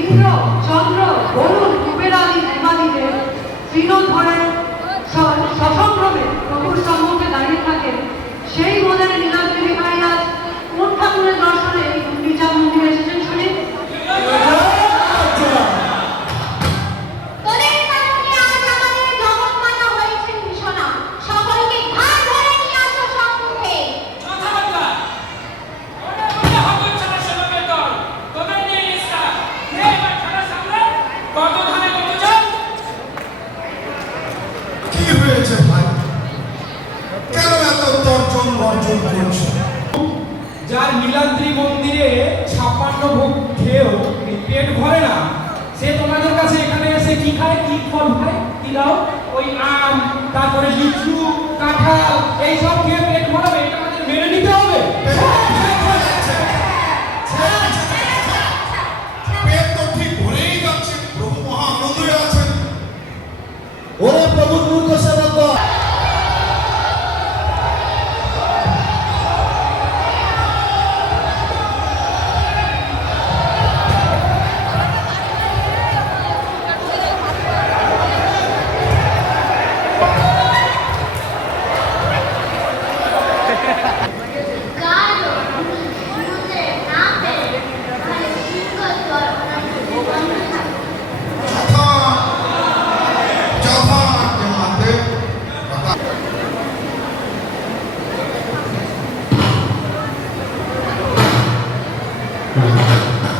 ইন্দ্র চন্দ্র বরুণ কুবেরাদি দেবাদিদের তৃণধরে সসংক্রমে প্রভুর সম্মুখে দাঁড়িয়ে থাকেন। সেই মনের নীলাদ্রি মহারাজ কোন ঠাকুরের দর্শনে এই গুন্ডিচা মন্দিরে এসেছেন শুনি। যার নীলাদ্রি মন্দিরে 56 ভোগ খেয়েও পেট ভরে না, সে তোমাদের কাছে এখানে এসে কি খায়, কি ফল খায়, কি দাও? ওই আম, তারপরে লিচু, কাঁঠাল, এইসব খেয়ে পেট ভরাবে, এটা আমাদের মেনে নিতে হবে। পেট তো ঠিক ভরেই যাচ্ছে, প্রভু মহা আনন্দে আছেন। ওরে প্রভুর মূর্খ সেবক, Thank you.